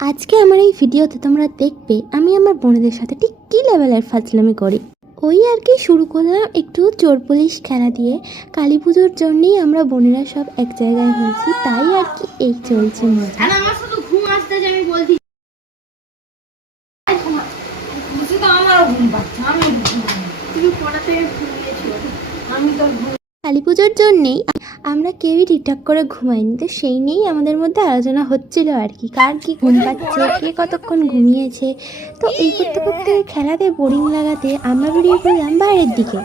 আজকে আমার এই ভিডিওতে তোমরা দেখবে আমি আমার বোনেদের সাথে ঠিক কী লেভেলের ফাজলামি করি। ওই আর কি শুরু করলাম একটু চোর পুলিশ খেলা দিয়ে। কালী পুজোর জন্যেই আমরা বোনেরা সব এক জায়গায় হয়েছি, তাই আর কি এই চলছে মজা। আমার শুধু ঘুম আসতেছে, আমি বলছি কালী পুজোর জন্যেই আমরা কেউই ঠিকঠাক করে ঘুমাইনি, তো সেই নিয়েই আমাদের মধ্যে আলোচনা হচ্ছিল আর কি, কার কি ঘুম পাচ্ছে, কে কতক্ষণ ঘুমিয়েছে। তো এই করতে করতে খেলাতে বোরিং লাগাতে আমরা বেরিয়ে পড়লাম বাইরের দিকে।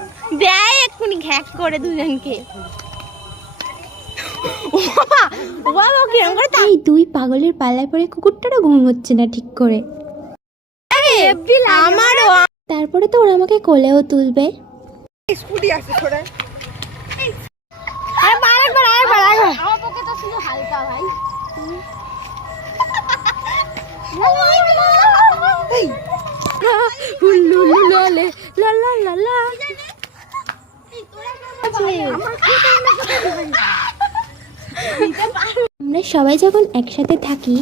দেয় এক্ষুনি ঘ্যাক করে দুজনকে। এই দুই পাগলের পাল্লায় পড়ে কুকুরটারও ঘুম হচ্ছে না ঠিক করে। তারপরে তো ওরা আমাকে কোলেও তুলবে। স্কুটি আছে ছোড়া। আমার পক্ষে তো শুধু হালকা ভাই। আমরা সবাই যখন একসাথে থাকি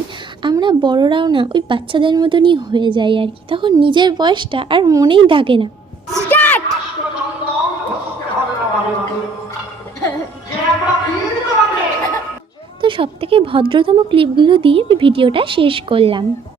আমরা বড়রাও না ওই বাচ্চাদের মতনই হয়ে যাই আর কি, তখন নিজের বয়সটা আর মনেই থাকে না। তো সব থেকে ভদ্রতম ক্লিপগুলো দিয়ে ভিডিওটা শেষ করলাম।